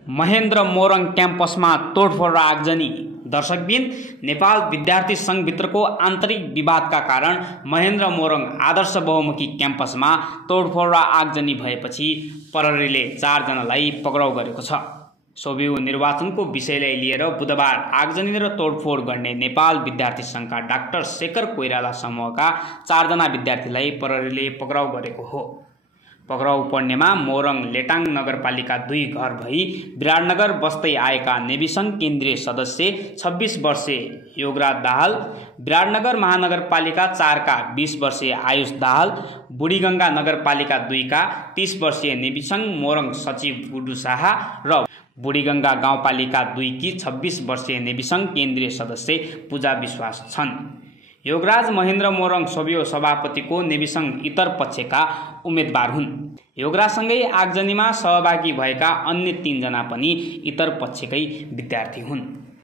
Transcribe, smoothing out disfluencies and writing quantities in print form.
महेन्द्र मोरङ क्याम्पसमा तोडफोड र आगजनी। दर्शकबिन, नेपाल विद्यार्थी सङ्घभित्रको आन्तरिक विवादका कारण महेन्द्र मोरङ आदर्श बहुमुखी क्याम्पसमा तोडफोड र आगजनी भएपछि प्रहरीले 4 जनालाई पक्राउ गरेको छ। सोभियु निर्वाचनको विषयलाई लिएर बुधबार आगजनी र तोडफोड गर्ने नेपाल विद्यार्थी सङ्घका डाक्टर शेखर कोइराला समूहका 4 जना विद्यार्थीलाई प्रहरीले पक्राउ गरेको हो। पक्राउ पर्नेमा मोरङ लेटाङ नगरपालिका 2 घर भई विराटनगर बस्दै आएका नेविसङ्घ केन्द्रीय सदस्य 26 वर्षीय योगराज दाहाल, विराटनगर महानगरपालिका 4 का 20 वर्षीय आयुष दाहाल, बुढीगङ्गा नगरपालिका 2 का 30 वर्षीय नेविसङ्घ मोरङ सचिव गुडु शाह र बुढीगङ्गा गाउँपालिका 2 की 26 वर्षीय नेविसङ्घ केन्द्रीय सदस्य पूजा विश्वास छन्। योगराज महेन्द्र मोरङ सोभियो सभापतिको नेविसङ्घ इतर पक्षका उम्मेदवार हुन्। योगराजसँगै आगजनीमा सहभागी भएका अन्य 3 जना पनि इतर पक्षकै विद्यार्थी हुन्।